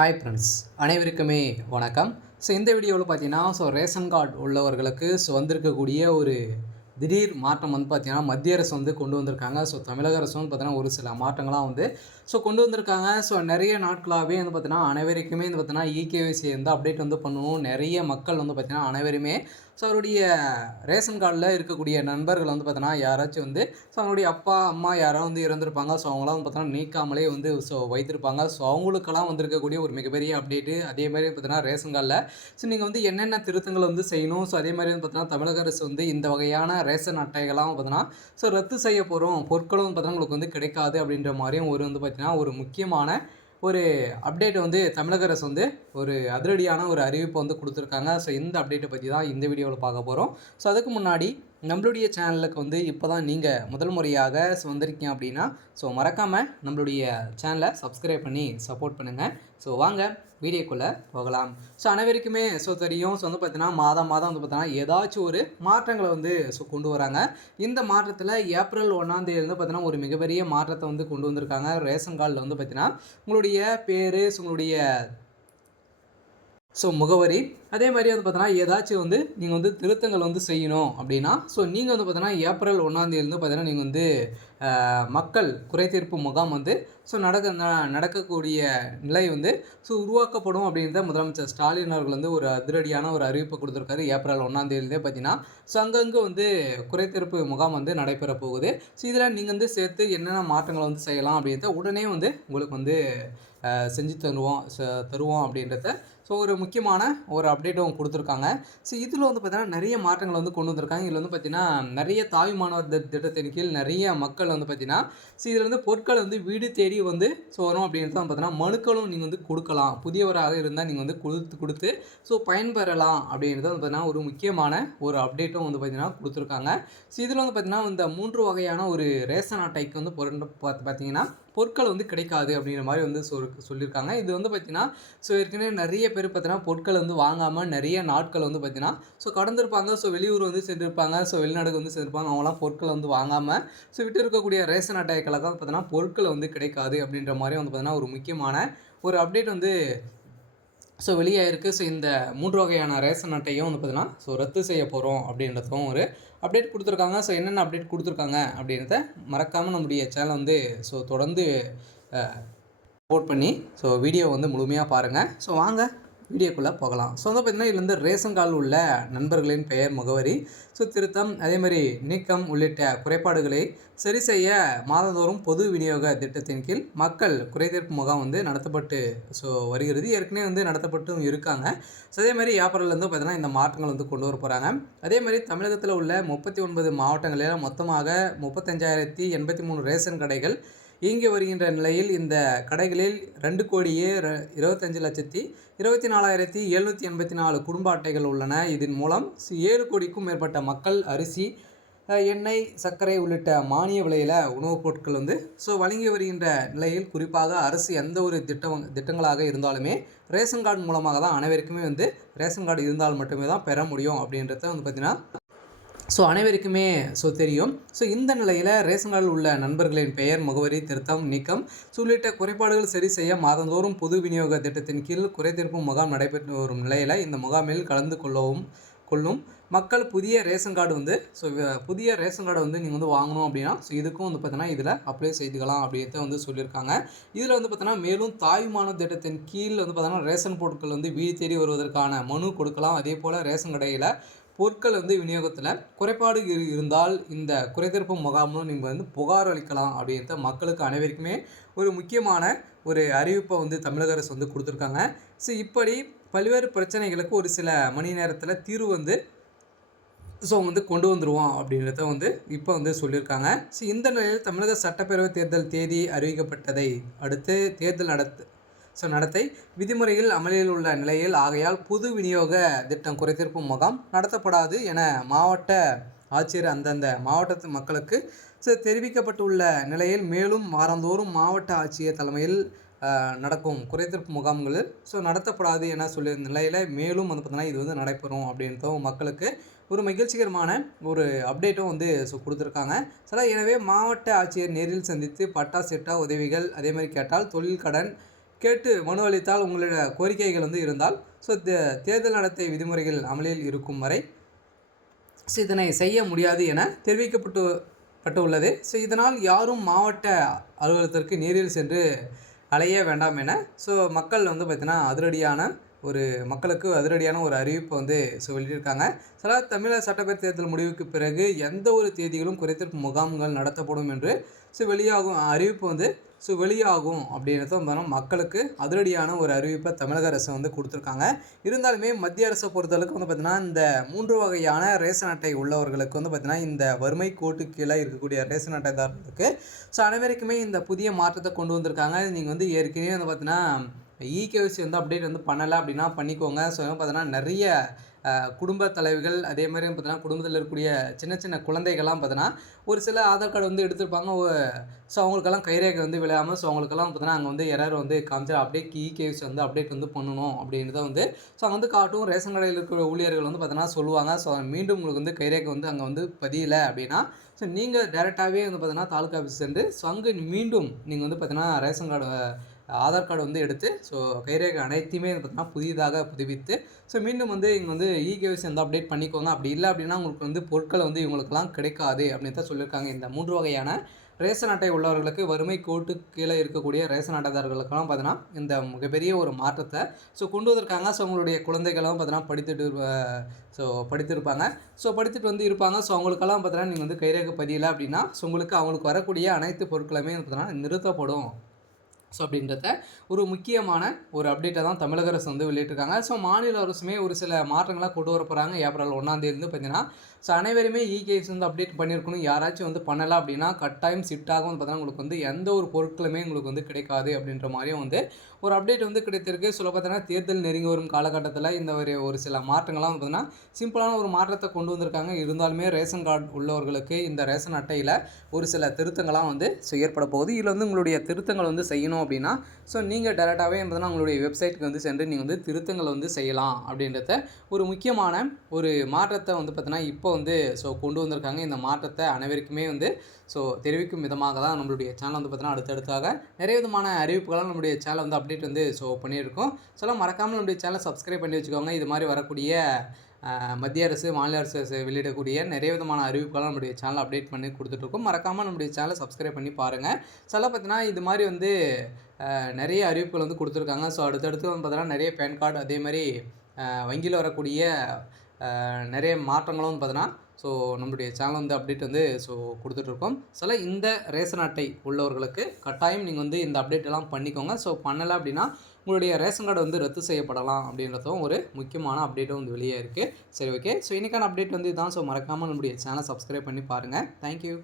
Hi friends, அனைவருக்குமே வணக்கம். இந்த வீடியோவில் பார்த்தீங்கன்னா ரேஷன் கார்டு உள்ளவர்களுக்கு வந்திருக்கக்கூடிய ஒரு திடீர் மாற்றம் பார்த்தீங்கன்னா மத்திய அரசு கொண்டு வந்திருக்காங்க. தமிழக அரசு பார்த்தீங்கன்னா ஒரு சில மாற்றங்களாக கொண்டு வந்திருக்காங்க. நிறைய நாட்களாகவே பார்த்தீங்கன்னா அனைவருக்குமே பார்த்தீங்கன்னா இகேஒய்சி அப்டேட் பண்ணணும். நிறைய மக்கள் பார்த்தீங்கன்னா அனைவருமே அவருடைய ரேஷன் கார்டில் இருக்கக்கூடிய நண்பர்கள் பார்த்தீங்கன்னா யாராச்சும் அவங்களுடைய அப்பா அம்மா யாராவது இறந்துருப்பாங்க. அவங்களாம் பார்த்தீங்கன்னா நீக்காமலே வைத்திருப்பாங்க. அவங்களுக்கெல்லாம் வந்திருக்கக்கூடிய ஒரு மிகப்பெரிய அப்டேட்டு. அதே மாதிரி பார்த்தீங்கன்னா ரேஷன் கார்டில் நீங்கள் என்னென்ன திருத்தங்கள் செய்யணும். அதே மாதிரி பார்த்தீங்கன்னா தமிழக அரசு இந்த வகையான ரேஷன் அட்டைகள்லாம் பார்த்தீங்கன்னா ரத்து செய்ய போகிறோம், பொருட்களும் பார்த்தீங்கன்னா உங்களுக்கு கிடைக்காது அப்படின்ற மாதிரியும் பார்த்தீங்கன்னா ஒரு முக்கியமான ஒரு அப்டேட் தமிழக அரசு ஒரு அதிரடியான ஒரு அறிவிப்பை கொடுத்துருக்காங்க. இந்த அப்டேட்டை பற்றி தான் இந்த வீடியோவில் பார்க்க போகிறோம். அதுக்கு முன்னாடி நம்மளுடைய சேனலுக்கு இப்போ தான் நீங்கள் முதல் முறையாக வந்திருக்கீங்க அப்படின்னா மறக்காமல் நம்மளுடைய சேனலை சப்ஸ்கிரைப் பண்ணி சப்போர்ட் பண்ணுங்கள். வாங்க வீடியோக்குள்ளே போகலாம். அனைவருக்குமே தெரியும். பார்த்தீங்கன்னா மாதம் பார்த்தீங்கன்னா ஏதாச்சும் ஒரு மாற்றங்களை கொண்டு வராங்க. இந்த மாற்றத்தில் ஏப்ரல் 1ஆம் தேதியிலேருந்து பார்த்தீங்கன்னா ஒரு மிகப்பெரிய மாற்றத்தை கொண்டு வந்திருக்காங்க. ரேஷன் கார்டில் பார்த்தீங்கன்னா உங்களுடைய பேர், உங்களுடைய முகவரி, அதே மாதிரி பார்த்தீங்கன்னா ஏதாச்சும் நீங்கள் திருத்தங்கள் செய்யணும் அப்படின்னா நீங்கள் பார்த்தீங்கன்னா ஏப்ரல் 1ஆம் தேதியிலேருந்து பார்த்தீங்கன்னா நீங்கள் மக்கள் குறைதீர்ப்பு முகாம் நடக்கக்கூடிய நிலை உருவாக்கப்படும் அப்படின்றத முதலமைச்சர் ஸ்டாலின் அவர்கள் ஒரு அதிரடியான ஒரு அறிவிப்பை கொடுத்துருக்காரு. ஏப்ரல் 1ஆம் தேதியிலேருந்தே பார்த்தீங்கன்னா அங்கங்கே குறைதீர்ப்பு முகாம் நடைபெற போகுது. இதில் நீங்கள் சேர்த்து என்னென்ன மாற்றங்களை செய்யலாம் அப்படின்றத உடனே உங்களுக்கு செஞ்சு தருவோம் அப்படின்றத ஒரு முக்கியமான ஒரு அப்டேட்டும் கொடுத்துருக்காங்க. இதில் பார்த்தீங்கன்னா நிறைய மாற்றங்கள் கொண்டு வந்திருக்காங்க. இதில் பார்த்தீங்கன்னா நிறைய தாய்மானவர் திட்டத்தின் கீழ் நிறைய மக்கள் பார்த்தீங்கன்னா இதில் பொருட்கள் வீடு தேடி வரும் அப்படின்றது பார்த்தீங்கன்னா மனுக்களும் நீங்கள் கொடுக்கலாம். புதியவராக இருந்தால் நீங்கள் கொடுத்து பயன்பெறலாம் அப்படின்றது பார்த்தீங்கன்னா ஒரு முக்கியமான ஒரு அப்டேட்டும் பார்த்தீங்கன்னா கொடுத்துருக்காங்க. இதில் பார்த்தீங்கன்னா இந்த 3 வகையான ஒரு ரேஷன் அட்டைக்கு பார்த்தீங்கன்னா பொருட்கள் கிடைக்காது அப்படிங்கிற மாதிரி சொல்லியிருக்காங்க. இது பார்த்தீங்கன்னா ஏற்கனவே நிறைய பேர் பார்த்தீங்கன்னா பொருட்கள் வாங்காமல் நிறைய நாட்கள் பார்த்தீங்கன்னா கடந்திருப்பாங்க. வெளியூர் சென்றிருப்பாங்க, வெளிநாடுக்கு சென்றிருப்பாங்க. அவங்களாம் பொருட்கள் வாங்காமல் விட்டு இருக்கக்கூடிய ரேஷன் அட்டைகளை தான் பார்த்தீங்கன்னா பொருட்கள் கிடைக்காது அப்படின்ற மாதிரி பார்த்தீங்கன்னா ஒரு முக்கியமான ஒரு அப்டேட் வெளியாயிருக்கு. இந்த 3 வகையான ரேஷன் அட்டையும் பார்த்தீங்கன்னா ரத்து செய்ய போகிறோம் அப்படின்றதும் ஒரு அப்டேட் கொடுத்துருக்காங்க. என்னென்ன அப்டேட் கொடுத்துருக்காங்க அப்படின்றத மறக்காமல் நம்முடைய சேனலை தொடர்ந்து சப்போர்ட் பண்ணி வீடியோ முழுமையாக பாருங்கள். வாங்க வீடியோக்குள்ளே போகலாம். பார்த்தீங்கன்னா இதில் ரேஷன் கார்டில் உள்ள நண்பர்களின் பெயர், முகவரி திருத்தம், அதேமாதிரி நீக்கம் உள்ளிட்ட குறைபாடுகளை சரி செய்ய மாதந்தோறும் பொது விநியோக திட்டத்தின் கீழ் மக்கள் குறைதீர்ப்பு முகாம் நடத்தப்பட்டு வருகிறது. ஏற்கனவே நடத்தப்பட்டும் இருக்காங்க. அதே மாதிரி ஏப்ரல்லேருந்து பார்த்தீங்கன்னா இந்த மாற்றங்கள் கொண்டு வர போகிறாங்க. அதே மாதிரி தமிழகத்தில் உள்ள 39 மாவட்டங்களில் மொத்தமாக 35,083 ரேஷன் கடைகள் இயங்கி வருகின்ற நிலையில் இந்த கடைகளில் 2,24,24,784 குடும்ப அட்டைகள் உள்ளன. இதன் மூலம் 7 கோடிக்கும் மேற்பட்ட மக்கள் அரிசி, எண்ணெய், சர்க்கரை உள்ளிட்ட மானிய விலையில் உணவுப் பொருட்கள் வழங்கி வருகின்ற நிலையில் குறிப்பாக அரசு எந்த ஒரு திட்டங்களாக இருந்தாலுமே ரேஷன் கார்டு மூலமாக தான் அனைவருக்குமே ரேஷன் கார்டு இருந்தால் மட்டுமே தான் பெற முடியும் அப்படின்றத பார்த்திங்கன்னா அனைவருக்குமே தெரியும். இந்த நிலையில் ரேஷன் கார்டில் உள்ள நண்பர்களின் பெயர், முகவரி திருத்தம், நீக்கம் உள்ளிட்ட குறைபாடுகள் சரி செய்ய மாதந்தோறும் பொது விநியோக திட்டத்தின் கீழ் குறைதீர்ப்பு முகாம் நடைபெற்று வரும் நிலையில் இந்த முகாமில் கலந்து கொள்ளும் மக்கள் புதிய ரேஷன் கார்டு புதிய ரேஷன் கார்டு நீங்கள் வாங்கணும் அப்படின்னா இதுக்கும் பார்த்தீங்கன்னா இதில் அப்ளை செய்துக்கலாம் அப்படின்றத சொல்லியிருக்காங்க. இதில் பார்த்தீங்கன்னா மேலும் தாய்மான திட்டத்தின் கீழ் பார்த்தீங்கன்னா ரேஷன் பொருட்கள் வீடு தேடி வருவதற்கான மனு கொடுக்கலாம். அதே போல் ரேஷன் கடையில் பொருட்கள் விநியோகத்தில் குறைபாடு இருந்தால் இந்த குறைதீர்ப்பு முகாமும் நீங்கள் புகார் அளிக்கலாம் அப்படின்றத மக்களுக்கு அனைவருக்குமே ஒரு முக்கியமான ஒரு அறிவிப்பை தமிழக அரசு கொடுத்துருக்காங்க. இப்படி பல்வேறு பிரச்சனைகளுக்கு ஒரு சில மணி நேரத்தில் தீர்வு கொண்டு வந்துடுவோம் அப்படின்றத இப்போ சொல்லியிருக்காங்க. இந்த நிலையில் தமிழக சட்டப்பேரவை தேர்தல் தேதி அறிவிக்கப்பட்டதை அடுத்து தேர்தல் நடத்தை விதிமுறைகள் அமலில் உள்ள நிலையில் ஆகையால் பொது விநியோக திட்டம் குறைதீர்ப்பு முகாம் நடத்தப்படாது என மாவட்ட ஆட்சியர் அந்தந்த மாவட்டத்து மக்களுக்கு தெரிவிக்கப்பட்டுள்ள நிலையில் மேலும் வாரந்தோறும் மாவட்ட ஆட்சியர் தலைமையில் நடக்கும் குறைதீர்ப்பு முகாம்களில் நடத்தப்படாது என சொல்லிய நிலையில் மேலும் பார்த்தீங்கன்னா இது நடைபெறும் அப்படின்றதும் மக்களுக்கு ஒரு மகிழ்ச்சிகரமான ஒரு அப்டேட்டும் கொடுத்துருக்காங்க. எனவே மாவட்ட ஆட்சியர் நேரில் சந்தித்து பட்டா சிட்டா உதவிகள் அதே மாதிரி கேட்டால் தொழில் கடன் கேட்டு மனு அளித்தால் உங்களுடைய கோரிக்கைகள் வந்து இருந்தால் ஸோ தேர்தல் நடத்தை விதிமுறைகள் அமலில் இருக்கும் வரை ஸோ இதனை செய்ய முடியாது என தெரிவிக்கப்பட்டுள்ளது. ஸோ இதனால் யாரும் மாவட்ட அலுவலகத்திற்கு நேரில் சென்று அலைய வேண்டாம் என ஸோ மக்கள் வந்து பார்த்திங்கன்னா மக்களுக்கு அதிரடியான ஒரு அறிவிப்பை வந்து வெளியிட்டிருக்காங்க. தமிழக சட்டப்பேரவை தேர்தல் முடிவுக்கு பிறகு எந்த ஒரு தேதிகளும் குறைதீர்ப்பு முகாம்கள் நடத்தப்படும் என்று வெளியாகும் அறிவிப்பு வந்து வெளியாகும் அப்படின்றத மக்களுக்கு அதிரடியான ஒரு அறிவிப்பை தமிழக அரசு வந்து கொடுத்துருக்காங்க. இருந்தாலுமே மத்திய அரசை பொறுத்தளவுக்கு வந்து பார்த்திங்கன்னா இந்த 3 வகையான ரேஷன் அட்டை உள்ளவர்களுக்கு வந்து பார்த்திங்கன்னா இந்த வறுமை கோட்டு கீழே இருக்கக்கூடிய ரேஷன் அட்டைதாரர்களுக்கு அனைவருக்குமே இந்த புதிய மாற்றத்தை கொண்டு வந்திருக்காங்க. நீங்கள் வந்து ஏற்கனவே வந்து பார்த்திங்கன்னா இகேஒய்சி வந்து அப்டேட் வந்து பண்ணலை அப்படின்னா பண்ணிக்கோங்க. ஸோ பார்த்தீங்கன்னா நிறைய குடும்ப தலைவிகள் அதே மாதிரி பார்த்தீங்கன்னா குடும்பத்தில் இருக்கக்கூடிய சின்ன சின்ன குழந்தைகள்லாம் பார்த்தீங்கன்னா ஒரு சில ஆதார் கார்டு வந்து எடுத்திருப்பாங்க. ஸோ அவங்களுக்கெல்லாம் கைரேகை வந்து விளையாமல் ஸோ அவங்களுக்கெல்லாம் பார்த்தீங்கன்னா அங்கே வந்து எரர் வந்து காமிச்சு அப்டேட் இகேஒய்சி வந்து அப்டேட் வந்து பண்ணணும் அப்படின்றத வந்து ஸோ அங்கே வந்து காட்டும். ரேஷன் கடையில் இருக்கிற ஊழியர்கள் வந்து பார்த்தீங்கன்னா சொல்லுவாங்க. ஸோ மீண்டும் உங்களுக்கு வந்து கைரேகை வந்து அங்கே வந்து பதியலை அப்படின்னா ஸோ நீங்கள் டேரெக்டாகவே வந்து பார்த்தீங்கன்னா தாலுக்கா ஆஃபீஸ் சென்று ஸோ அங்கே மீண்டும் நீங்கள் வந்து பார்த்தீங்கன்னா ரேஷன் கார்டு ஆதார் கார்டு வந்து எடுத்து ஸோ கைரேகை அனைத்தையுமே பார்த்தீங்கன்னா புதிதாக புதுப்பித்து ஸோ மீண்டும் வந்து இங்கே வந்து இகேஒய்சி வந்து அப்டேட் பண்ணிக்கோங்க. அப்படி இல்லை அப்படின்னா உங்களுக்கு வந்து பொருட்கள் வந்து இவங்களுக்குலாம் கிடைக்காது அப்படின்னு தான் சொல்லியிருக்காங்க. இந்த 3 வகையான ரேஷன் அட்டை உள்ளவர்களுக்கு வறுமை கோட்டு கீழே இருக்கக்கூடிய ரேஷன் அட்டைதாரர்களுக்கெல்லாம் பார்த்தீங்கன்னா இந்த மிகப்பெரிய ஒரு மாற்றத்தை கொண்டு வந்திருக்காங்க. ஸோ அவங்களுடைய குழந்தைகளும் பார்த்தீங்கன்னா படித்திருப்பாங்க. ஸோ படித்துட்டு வந்து இருப்பாங்க. ஸோ அவங்களுக்கெல்லாம் பார்த்தீங்கன்னா நீங்கள் வந்து கைரேகை பதியலை அப்படின்னா அவங்களுக்கு வரக்கூடிய அனைத்து பொருட்களுமே பார்த்தீங்கன்னா நிறுத்தப்படும். ஸோ அப்படின்றத ஒரு முக்கியமான ஒரு அப்டேட்டை தான் தமிழக அரசு வந்து வெளியிட்டிருக்காங்க. ஸோ மாநில அரசுமே ஒரு சில மாற்றங்களாக கொண்டு வர போகிறாங்க. ஏப்ரல் 1ஆம் தேதி பார்த்தீங்கன்னா அனைவருமே இகேஒய்சி வந்து அப்டேட் பண்ணியிருக்கணும். யாராச்சும் வந்து பண்ணலை அப்படின்னா கட்டாயம் சிட்டாக வந்து பார்த்தீங்கன்னா உங்களுக்கு வந்து எந்த ஒரு பொருட்களுமே உங்களுக்கு வந்து கிடைக்காது அப்படின்ற மாதிரியும் வந்து ஒரு அப்டேட் வந்து கிடைத்திருக்கு. பார்த்தீங்கன்னா தேர்தல் நெருங்கி வரும் காலகட்டத்தில் இந்த ஒரு சில மாற்றங்கள்லாம் வந்து பார்த்தீங்கன்னா சிம்பிளான ஒரு மாற்றத்தை கொண்டு வந்திருக்காங்க. இருந்தாலுமே ரேஷன் கார்டு உள்ளவர்களுக்கு இந்த ரேஷன் அட்டையில் ஒரு சில திருத்தங்கள்லாம் வந்து ஏற்பட போகுது. இதில் வந்து உங்களுடைய திருத்தங்கள் வந்து செய்யணும் அப்படின்னா நீங்கள் டேரெக்டாகவே பார்த்தீங்கன்னா உங்களுடைய வெப்சைட்டுக்கு வந்து சென்று நீங்கள் வந்து திருத்தங்களை வந்து செய்யலாம் அப்படின்றத ஒரு முக்கியமான ஒரு மாற்றத்தை வந்து பார்த்தீங்கன்னா இப்போ வந்து கொண்டு வந்திருக்காங்க. இந்த மாற்றத்தை அனைவருக்குமே வந்து தெரிவிக்கும் விதமாக தான் நம்மளுடைய சேனல் வந்து பார்த்தீங்கன்னா அடுத்தடுத்தாக நிறைய விதமான அறிவிப்புகளாக நம்மளுடைய சேனல் வந்து அப்டேட் வந்து பண்ணியிருக்கோம். மறக்காமல் நம்மளுடைய சேனலை சப்ஸ்கிரைப் பண்ணி வச்சுக்கோங்க. இது மாதிரி வரக்கூடிய மத்திய அரசு மாநில அரசு வெளியிடக்கூடிய நிறைய விதமான அறிவிப்புகளாக நம்மளுடைய சேனல் அப்டேட் பண்ணி கொடுத்துட்ருக்கோம். மறக்காமல் நம்மளுடைய சேனலை சப்ஸ்கிரைப் பண்ணி பாருங்கள். பார்த்தீங்கன்னா இது மாதிரி வந்து நிறைய அறிவிப்புகள் வந்து கொடுத்துருக்காங்க. அடுத்தடுத்து வந்து பார்த்தீங்கன்னா நிறைய பேன் கார்டு அதே மாதிரி வங்கியில் வரக்கூடிய நிறைய மாற்றங்களும் வந்து பார்த்தீங்கன்னா நம்மளுடைய சேனல் வந்து அப்டேட் வந்து கொடுத்துட்ருக்கோம். இந்த ரேஷன் அட்டை உள்ளவர்களுக்கு கட்டாயம் நீங்கள் வந்து இந்த அப்டேட் எல்லாம் பண்ணிக்கோங்க. பண்ணலை அப்படின்னா உங்களுடைய ரேஷன் கார்டு வந்து ரத்து செய்யப்படலாம் அப்படின்றதும் ஒரு முக்கியமான அப்டேட்டும் வந்து வெளியே இருக்குது. சரி, ஓகே. இன்றைக்கான அப்டேட் வந்து இதுதான். மறக்காமல் நம்மளுடைய சேனலை சப்ஸ்கிரைப் பண்ணி பாருங்கள். தேங்க்யூ.